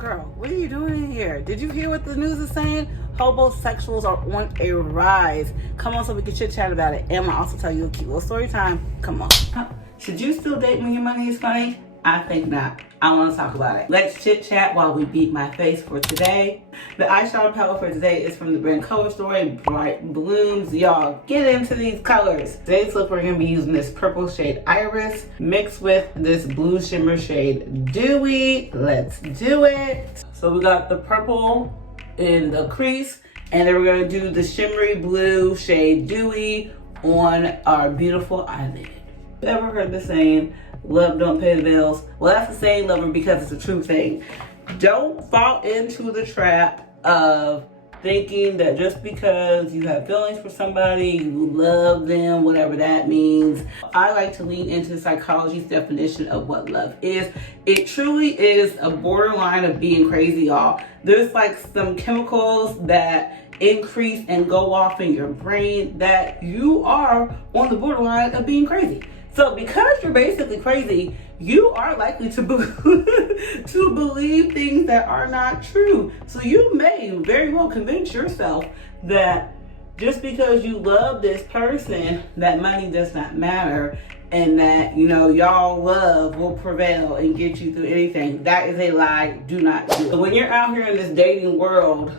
Girl, what are you doing in here? Did you hear what the news is saying? Homosexuals are on a rise. Come on so we can chit chat about it. And I'll also tell you a cute little story time. Come on. Should you still date when your money is funny? I think not. I want to talk about it. Let's chit chat while we beat my face for today. The eyeshadow palette for today is from the brand Color Story, Bright Blooms. Y'all, get into these colors. Today's look, we're going to be using this purple shade Iris mixed with this blue shimmer shade Dewy. Let's do it. So we got the purple in the crease, and then we're going to do the shimmery blue shade Dewy on our beautiful eyelid. Ever heard the saying, love don't pay the bills? Well, that's the saying, lover, because it's a true thing. Don't fall into the trap of thinking that just because you have feelings for somebody, you love them, whatever that means. I like to lean into psychology's definition of what love is. It truly is a borderline of being crazy, y'all. There's like some chemicals that increase and go off in your brain that you are on the borderline of being crazy. So because you're basically crazy, you are likely to believe things that are not true. So you may very well convince yourself that just because you love this person, that money does not matter, and that, you know, y'all love will prevail and get you through anything. That is a lie. Do not do it. So when you're out here in this dating world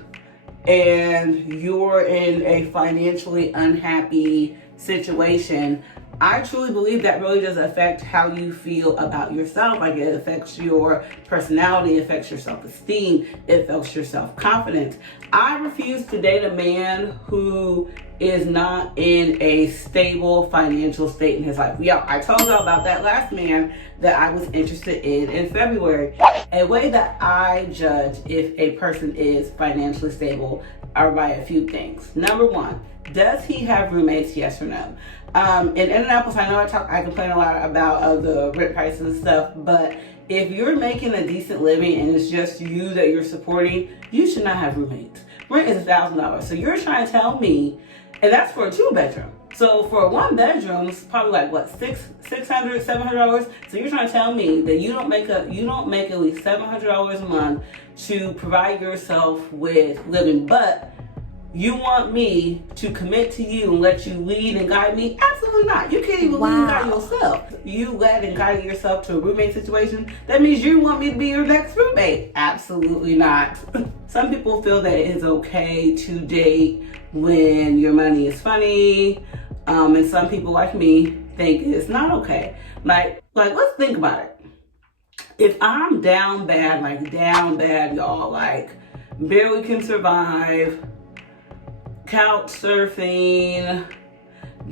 and you're in a financially unhappy situation, I truly believe that really does affect how you feel about yourself. Like, it affects your personality, it affects your self-esteem, it affects your self-confidence. I refuse to date a man who is not in a stable financial state in his life. Yeah, I told y'all about that last man that I was interested in February. A way that I judge if a person is financially stable are by a few things. Number one, does he have roommates, yes or no? In Indianapolis, I know I complain a lot about the rent prices and stuff, but if you're making a decent living and it's just you that you're supporting, you should not have roommates. Rent is $1,000. So you're trying to tell me, and that's for a 2-bedroom. So for a 1-bedroom, it's probably like what, $600, $700. So you're trying to tell me that you don't make at least $700 a month to provide yourself with living, but you want me to commit to you and let you lead and guide me? Absolutely not. You can't even lead and guide yourself. You led and guided yourself to a roommate situation. That means you want me to be your next roommate. Absolutely not. Some people feel that it is okay to date when your money is funny. And some people like me think it's not okay. Like let's think about it. If I'm down bad, y'all, like barely can survive, couch surfing,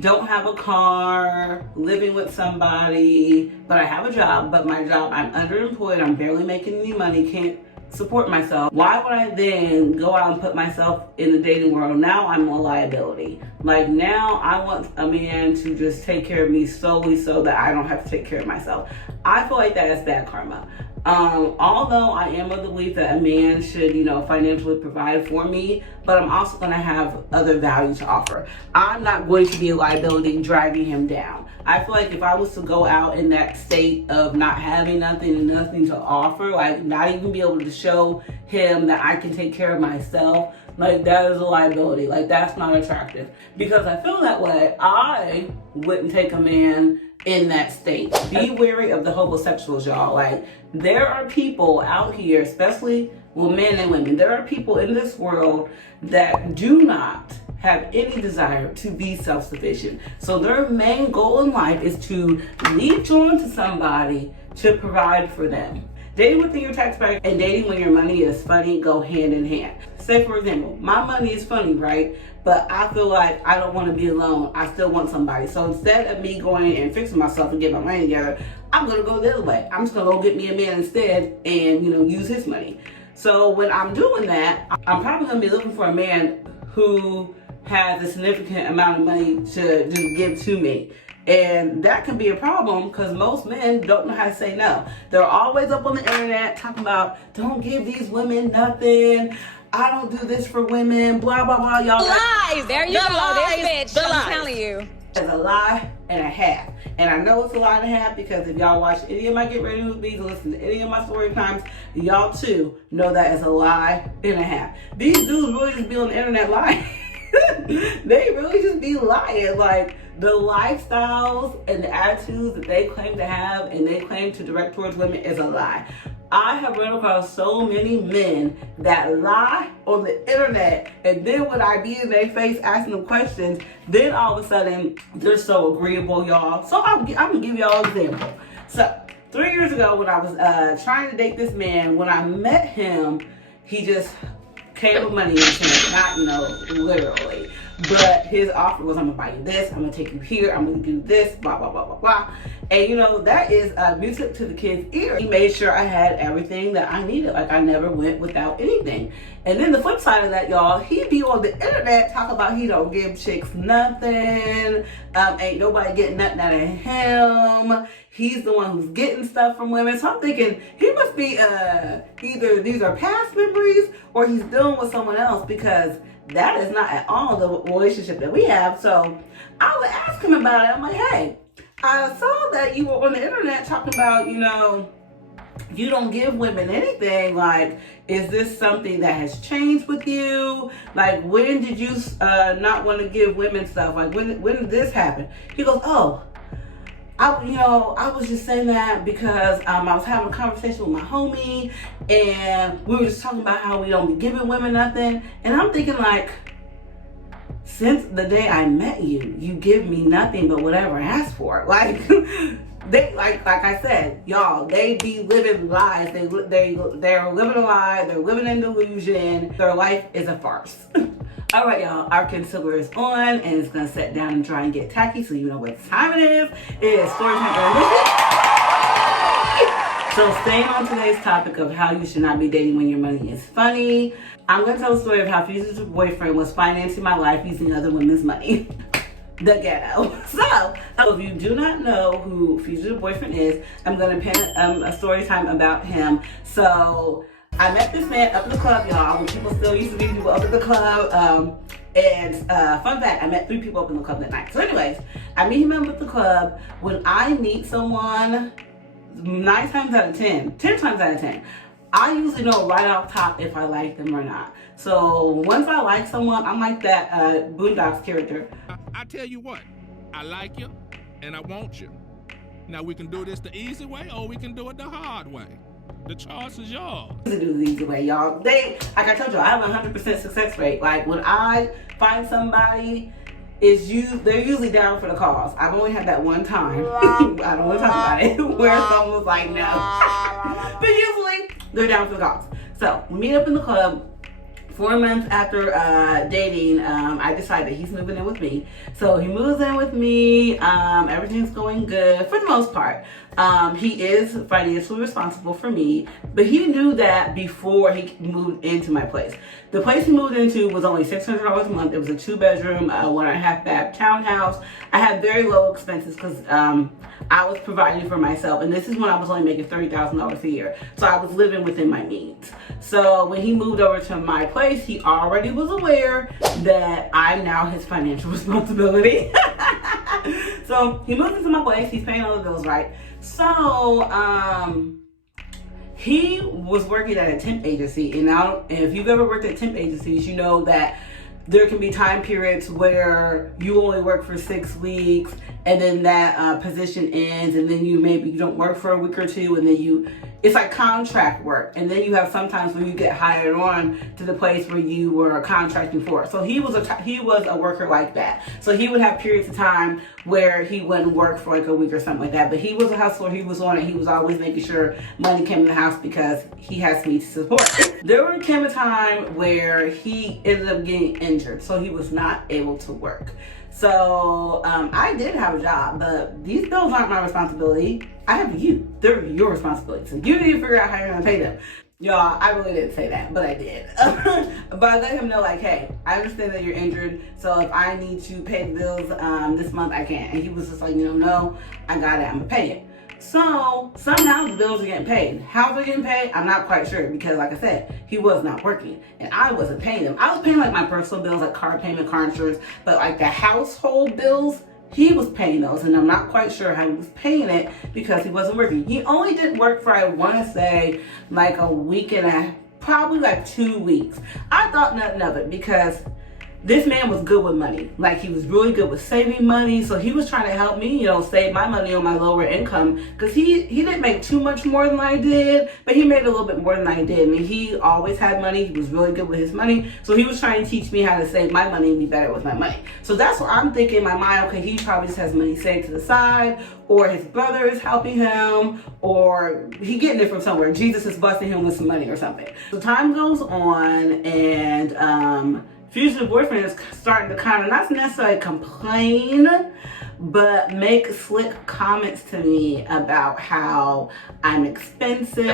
don't have a car, living with somebody, but I have a job, but my job, I'm underemployed, I'm barely making any money, can't support myself. Why would I then go out and put myself in the dating world? Now I'm a liability. Like, now I want a man to just take care of me solely so that I don't have to take care of myself. I feel like that is bad karma. Although I am of the belief that a man should, you know, financially provide for me, but I'm also going to have other value to offer. I'm not going to be a liability dragging him down. I feel like if I was to go out in that state of not having nothing and nothing to offer, like not even be able to show him that I can take care of myself, like that is a liability. Like, that's not attractive. Because I feel that way, I wouldn't take a man in that state. Be wary of the homosexuals, y'all. Like, there are people out here, especially, well, men and women, there are people in this world that do not have any desire to be self-sufficient. So their main goal in life is to lead you on to somebody to provide for them. Dating within your tax bracket and dating when your money is funny go hand in hand. Say, for example, my money is funny, right? But I feel like I don't want to be alone. I still want somebody. So instead of me going and fixing myself and getting my money together, I'm going to go the other way. I'm just going to go get me a man instead and, you know, use his money. So when I'm doing that, I'm probably going to be looking for a man who has a significant amount of money to just give to me. And that can be a problem because most men don't know how to say no. They're always up on the internet talking about, don't give these women nothing. I don't do this for women, blah, blah, blah. Y'all lies. There you go. This bitch, I'm telling you. As a lie and a half. And I know it's a lie and a half because if y'all watch any of my Get Ready with Bees or listen to any of my story times, y'all too know that it's a lie and a half. These dudes really just be on the internet lying. They really just be lying. Like, the lifestyles and the attitudes that they claim to have and they claim to direct towards women is a lie. I have run across so many men that lie on the internet, and then when I be in their face asking them questions, then all of a sudden they're so agreeable, y'all. So I'm gonna give y'all an example. So 3 years ago when I was trying to date this man, when I met him, he just came with money in his hand, not, literally. But his offer was, I'm gonna buy you this, I'm gonna take you here, I'm gonna do this, blah, blah, blah, blah, blah. And that is music to the kid's ear. He made sure I had everything that I needed. Like, I never went without anything. And then the flip side of that, y'all, he be on the internet talking about he don't give chicks nothing, ain't nobody getting nothing out of him. He's the one who's getting stuff from women. So I'm thinking he must be either these are past memories or he's dealing with someone else, because that is not at all the relationship that we have. So I would ask him about it. I'm like, hey, I saw that you were on the internet talking about, you don't give women anything. Like, is this something that has changed with you? Like, when did you not want to give women stuff? Like, when did this happen? He goes, oh, I was just saying that because I was having a conversation with my homie, and we were just talking about how we don't be giving women nothing. And I'm thinking, like, since the day I met you, you give me nothing but whatever I asked for. Like, they like I said, y'all, they be living lies. They're living a lie. They're living in delusion. Their life is a farce. All right, y'all, our concealer is on, and it's gonna sit down and dry and get tacky, so you know what time it is. It is story time. So staying on today's topic of how you should not be dating when your money is funny, I'm gonna tell the story of how Future's boyfriend was financing my life using other women's money. The ghetto. So if you do not know who Future's boyfriend is, I'm gonna pin a story time about him. So I met this man up in the club, y'all, when people still used to meet people up in the club. Fun fact, I met 3 people up in the club that night. So anyways, I meet him up at the club. When I meet someone, 9 times out of 10, 10 times out of 10, I usually know right off top if I like them or not. So once I like someone, I'm like that Boondocks character. I tell you what, I like you and I want you. Now we can do this the easy way or we can do it the hard way. The choice is yours. To do the easy way, y'all. Like I told you, I have a 100% success rate. Like, when I find somebody, they're usually down for the cause. I've only had that one time. I don't want to talk about it, where someone was like, no. But usually they're down for the cause. So we meet up in the club. 4 months after dating, I decided he's moving in with me. So he moves in with me. Everything's going good for the most part. He is financially responsible for me, but he knew that before he moved into my place. The place he moved into was only $600 a month. It was a 2-bedroom, 1.5 bath townhouse. I had very low expenses because I was providing for myself, and this is when I was only making $30,000 a year. So I was living within my means. So when he moved over to my place, he already was aware that I'm now his financial responsibility. So he moved into my place. He's paying all the bills, right? So he was working at a temp agency, and if you've ever worked at temp agencies, you know that there can be time periods where you only work for 6 weeks, and then that position ends, and then you don't work for a week or 2, and then it's like contract work. And then you have sometimes where you get hired on to the place where you were contracting for. So he was a worker like that. So he would have periods of time where he wouldn't work for like a week or something like that. But he was a hustler. He was on it. He was always making sure money came in the house because he has me to support. There came a time where he ended up getting injured, so he was not able to work. So I did have a job, but these bills aren't my responsibility. I have you. They're your responsibility. So you need to figure out how you're going to pay them. Y'all, I really didn't say that, but I did. But I let him know, like, hey, I understand that you're injured, so if I need to pay the bills this month, I can. And he was just like, no, I got it. I'm going to pay it. So somehow the bills are getting paid. How they're getting paid, I'm not quite sure, because like I said, he was not working and I wasn't paying them. I was paying like my personal bills, like car payment, car insurance, but like the household bills, he was paying those, and I'm not quite sure how he was paying it because he wasn't working. He only did work for, I want to say, like a week and a, probably like 2 weeks. I thought nothing of it because this man was good with money. Like, he was really good with saving money. So he was trying to help me, save my money on my lower income. Because he didn't make too much more than I did, but he made a little bit more than I did. I mean, he always had money. He was really good with his money. So he was trying to teach me how to save my money and be better with my money. So that's what I'm thinking in my mind. Okay, he probably just has money saved to the side, or his brother is helping him, or he getting it from somewhere. Jesus is busting him with some money or something. So time goes on, and fugitive boyfriend is starting to kind of not necessarily complain, but make slick comments to me about how I'm expensive,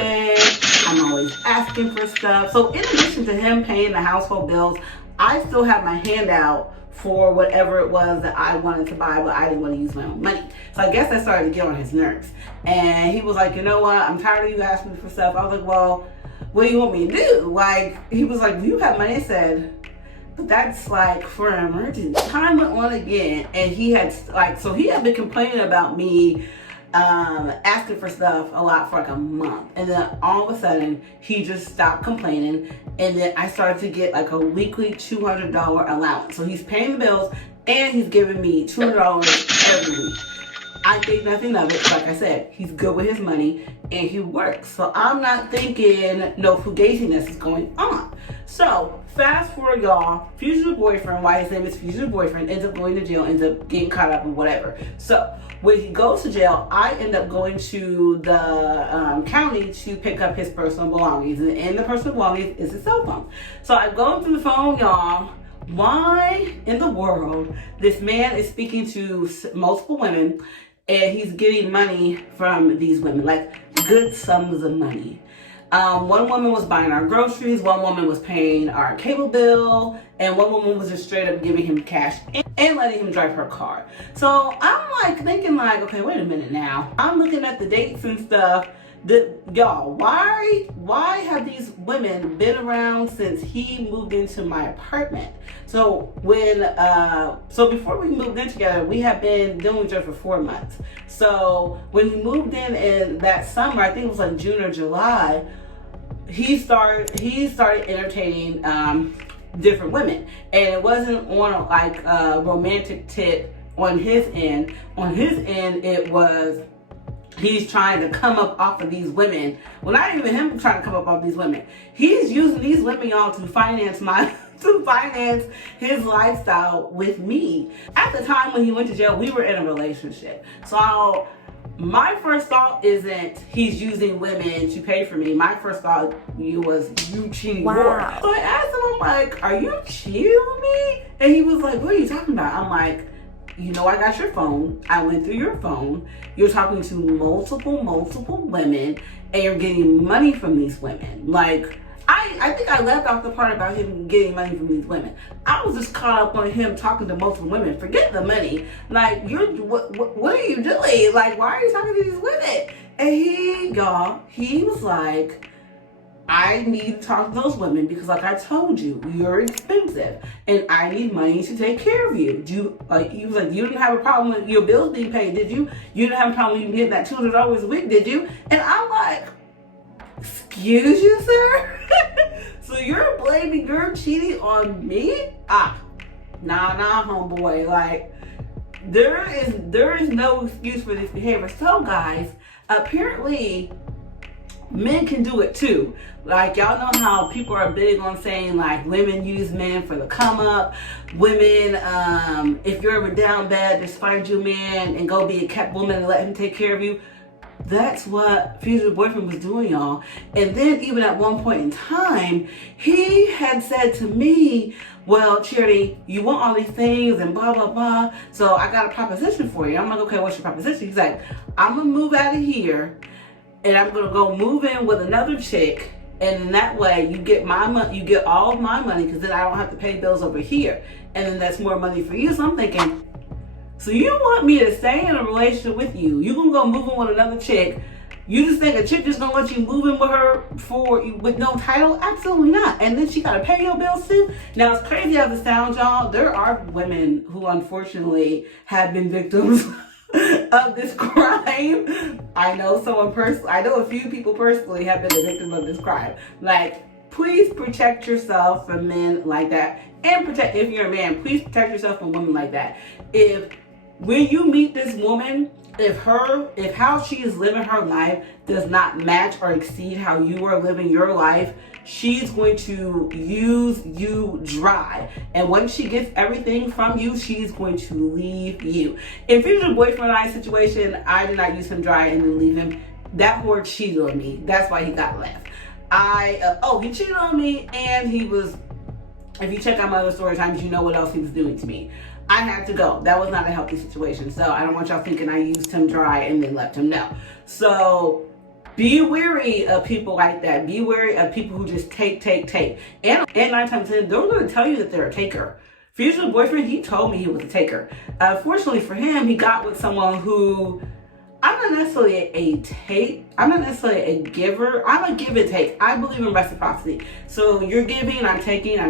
I'm always asking for stuff. So in addition to him paying the household bills, I still have my hand out for whatever it was that I wanted to buy, but I didn't want to use my own money. So I guess that started to get on his nerves. And he was like, you know what, I'm tired of you asking me for stuff. I was like, well, what do you want me to do? Like, he was like, you have money. I said, but that's like for an emergency. Time went on again, and he had he had been complaining about me asking for stuff a lot for like a month, and then all of a sudden he just stopped complaining, and then I started to get like a weekly $200 allowance. So he's paying the bills and he's giving me $200 every week. I think nothing of it. Like I said, he's good with his money and he works. So I'm not thinking no fugaziness is going on. So fast forward, y'all, fugitive boyfriend, why his name is fugitive boyfriend, ends up going to jail, ends up getting caught up in whatever. So when he goes to jail, I end up going to the county to pick up his personal belongings, and in the personal belongings is his cell phone. So I go through the phone, y'all. Why in the world this man is speaking to multiple women and he's getting money from these women, like good sums of money? One woman was buying our groceries, one woman was paying our cable bill, and one woman was just straight up giving him cash and letting him drive her car. So I'm like thinking like, okay, wait a minute now. I'm looking at the dates and stuff. Y'all, why have these women been around since he moved into my apartment? So before we moved in together, we have been dealing with each other for 4 months. So when he moved in that summer, I think it was like June or July, he started entertaining different women, and it wasn't on like a romantic tip on his end. On his end, it was he's trying to come up off of these women. Well, not even him trying to come up off these women. He's using these women, y'all, to finance his lifestyle with me. At the time when he went to jail, we were in a relationship. So my first thought isn't he's using women to pay for me. My first thought was you cheating more. So I asked him, I'm like, are you cheating on me? And he was like, what are you talking about? I'm like, I got your phone. I went through your phone. You're talking to multiple women, and you're getting money from these women. Like, I think I left off the part about him getting money from these women. I was just caught up on him talking to multiple women. Forget the money. Like, what are you doing? Like, why are you talking to these women? And he was like, I need to talk to those women because, like I told you, you're expensive, and I need money to take care of you. He was like, you didn't have a problem with your bills being paid, did you? You didn't have a problem with you getting that $200 a week, did you? And I'm like, excuse you, sir? So you're blaming your cheating on me? Nah, homeboy. Like, there is no excuse for this behavior. So, guys, apparently men can do it too. Like, y'all know how people are big on saying like women use men for the come up. Women, if you're ever down bad, just find you a man and go be a kept woman and let him take care of you. That's what fugitive boyfriend was doing, y'all. And then even at one point in time, he had said to me, well, Charity, you want all these things and blah, blah, blah. So I got a proposition for you. I'm like, okay, what's your proposition? He's like, I'm going to move out of here and I'm going to go move in with another chick. And in that way, you get my money, you get all of my money, because then I don't have to pay bills over here. And then that's more money for you. So I'm thinking, so you want me to stay in a relationship with you? You gonna go move in with another chick, You just think a chick just gonna let you move in with her with no title? Absolutely not. And then she gotta pay your bills too. Now, as crazy as it sounds, y'all, there are women who unfortunately have been victims of this crime. I know a few people personally have been a victim of this crime. Like, please protect yourself from men like that, and if you're a man, please protect yourself from women like that. When you meet this woman, if how she is living her life does not match or exceed how you are living your life, she's going to use you dry. And once she gets everything from you, she's going to leave you. In future boyfriend and I situation, I did not use him dry and then leave him. That whore cheated on me. That's why he got left. He cheated on me, and he was, if you check out my other story times, you know what else he was doing to me. I had to go. That was not a healthy situation. So I don't want y'all thinking I used him dry and then left him. No. So be wary of people like that. Be wary of people who just take. And 9 times 10, they're going to tell you that they're a taker. Future boyfriend, he told me he was a taker. Fortunately for him, he got with someone who, I'm not necessarily I'm not necessarily a giver. I'm a give and take. I believe in reciprocity. So you're giving, I'm taking,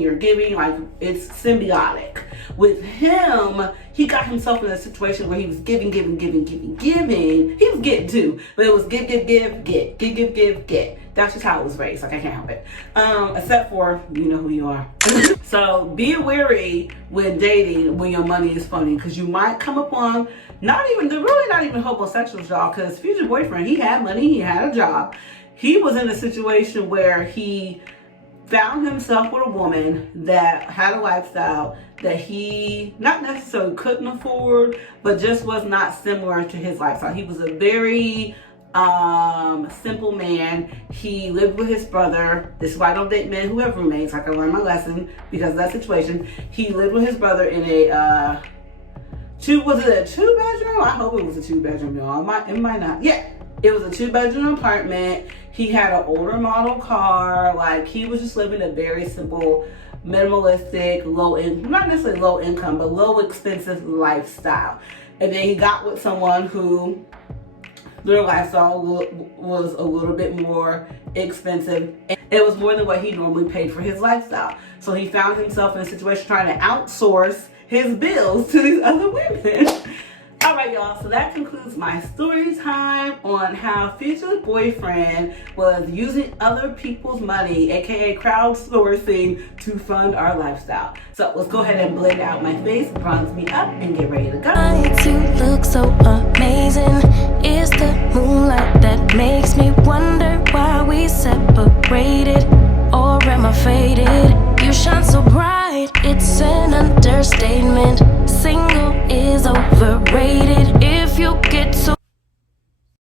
you're giving. Like, it's symbiotic. With him, he got himself in a situation where he was giving. He was getting too, but it was give, get. That's just how it was raised. Like, I can't help it. Except for, you know who you are. So be wary when dating when your money is funny, because you might come upon not even homosexuals, y'all, because future boyfriend, he had money, he had a job. He was in a situation where he found himself with a woman that had a lifestyle that he not necessarily couldn't afford, but just was not similar to his lifestyle. He was a very simple man. He lived with his brother. This is why I don't date men who have roommates. Like, I learned my lesson because of that situation. He lived with his brother in a was it a 2-bedroom? I hope it was a 2-bedroom, y'all. It might not. Yeah, it was a 2-bedroom apartment. He had an older model car. Like, he was just living a very simple, minimalistic, not necessarily low income, but low expensive lifestyle. And then he got with someone who their lifestyle was a little bit more expensive. It was more than what he normally paid for his lifestyle. So he found himself in a situation trying to outsource his bills to these other women. All right, y'all, so that concludes my story time on how future boyfriend was using other people's money, aka crowdsourcing, to fund our lifestyle. So let's go ahead and blend out my face, bronze me up, and get ready to go. You look so amazing. It's the moonlight that makes me wonder why we separated, or am I faded? You shine so bright, it's an understatement. Single is overrated. If you get too